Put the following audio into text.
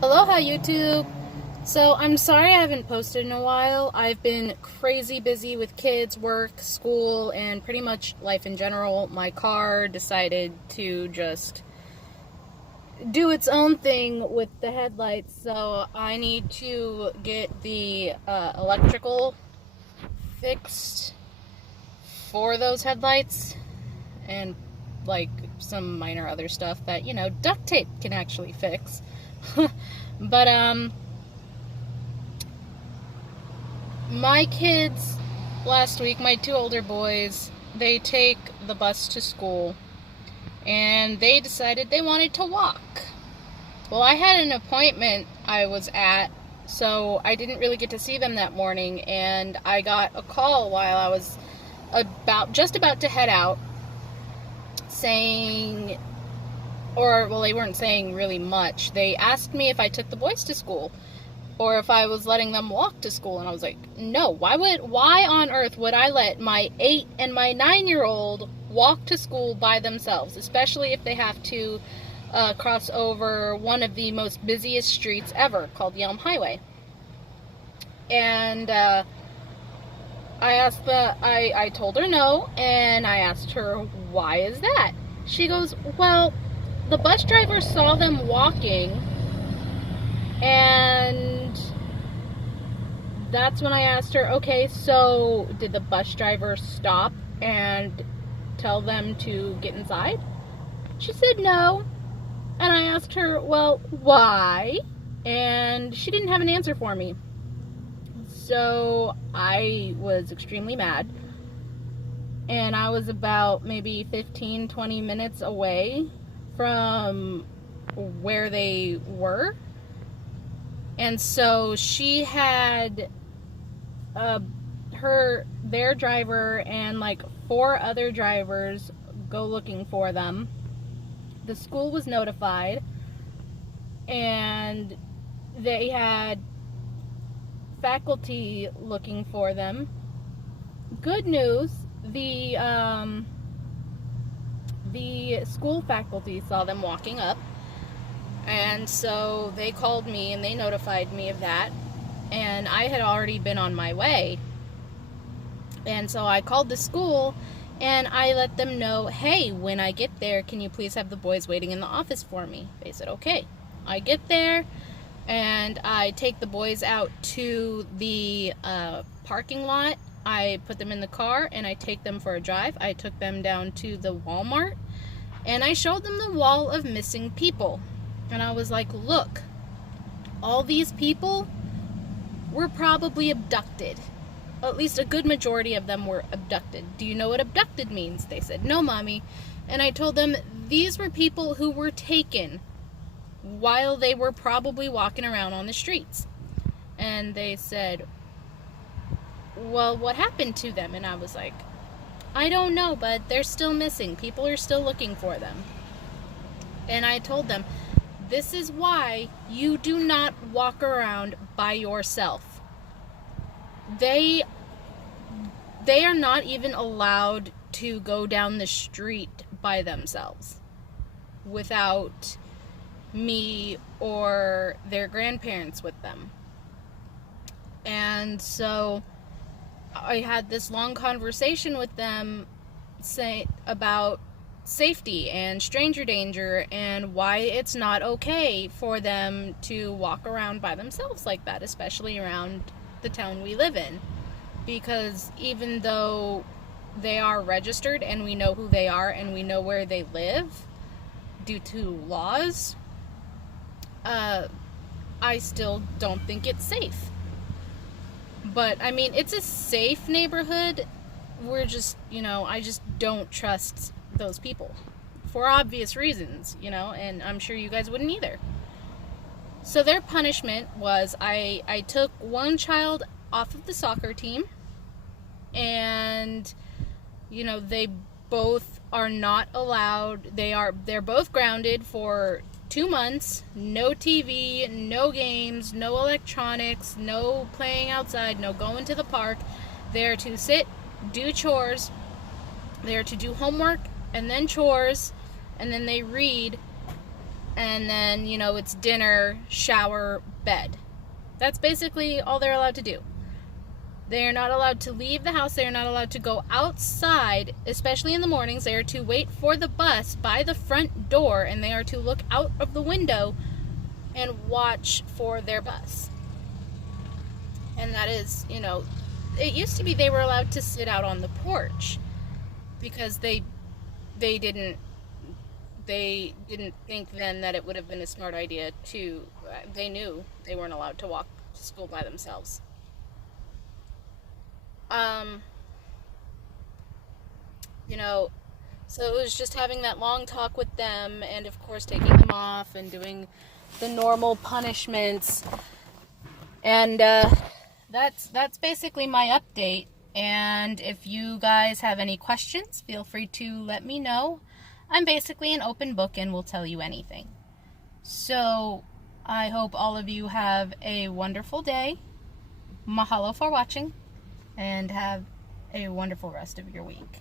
Aloha YouTube! So I'm sorry I haven't posted in a while. I've been crazy busy with kids, work, school, and pretty much life in general. My car decided to just do its own thing with the headlights, so I need to get the electrical fixed for those headlights and like some minor other stuff that, duct tape can actually fix. But my kids last week, my two older boys, they take the bus to school and they decided they wanted to walk. Well, I had an appointment I was at, so I didn't really get to see them that morning, and I got a call while I was just about to head out saying, well, they weren't saying really much. They asked me if I took the boys to school or if I was letting them walk to school, and I was like, no. Why on earth would I let my 8 and my 9-year-old walk to school by themselves, especially if they have to cross over one of the most busiest streets ever, called Yelm Highway? And I told her no, and I asked her, why is that? She goes, well, the bus driver saw them walking, and that's when I asked her, okay, so did the bus driver stop and tell them to get inside? She said no. And I asked her, well, why? And she didn't have an answer for me. So I was extremely mad. And I was about maybe 15-20 minutes away from where they were. And so she had their driver and like 4 other drivers go looking for them. The school was notified, and they had faculty looking for them. Good news, the school faculty saw them walking up, and so they called me and they notified me of that, and I had already been on my way. And so I called the school and I let them know, hey, when I get there, can you please have the boys waiting in the office for me? They said, okay. I get there and I take the boys out to the parking lot. I put them in the car and I take them for a drive. I took them down to the Walmart and I showed them the wall of missing people. And I was like, look, all these people were probably abducted. At least a good majority of them were abducted. Do you know what abducted means? They said, no, Mommy. And I told them these were people who were taken while they were probably walking around on the streets. And they said, well, what happened to them? And I was like, I don't know, but they're still missing. People are still looking for them. And I told them, this is why you do not walk around by yourself. They are not even allowed to go down the street by themselves without me or their grandparents with them. And so I had this long conversation with them about safety and stranger danger and why it's not okay for them to walk around by themselves like that, especially around the town we live in, because even though they are registered and we know who they are and we know where they live due to laws, I still don't think it's safe. But I mean, it's a safe neighborhood. We're just, I just don't trust those people for obvious reasons, and I'm sure you guys wouldn't either. So their punishment was I took one child off of the soccer team, and they both are not allowed. They're both grounded for 2 months. No TV, no games, no electronics, no playing outside, no going to the park. They're to sit, do chores. They're to do homework and then chores, and then they read and then, you know, it's dinner, shower, bed. That's basically all they're allowed to do. They are not allowed to leave the house. They are not allowed to go outside, especially in the mornings. They are to wait for the bus by the front door, and they are to look out of the window and watch for their bus. And that is, you know, it used to be they were allowed to sit out on the porch because they didn't think then that it would have been a smart idea to, they knew they weren't allowed to walk to school by themselves. You know, so it was just having that long talk with them, and of course taking them off and doing the normal punishments. And that's basically my update. And if you guys have any questions, feel free to let me know. I'm basically an open book and will tell you anything. So I hope all of you have a wonderful day. Mahalo for watching, and have a wonderful rest of your week.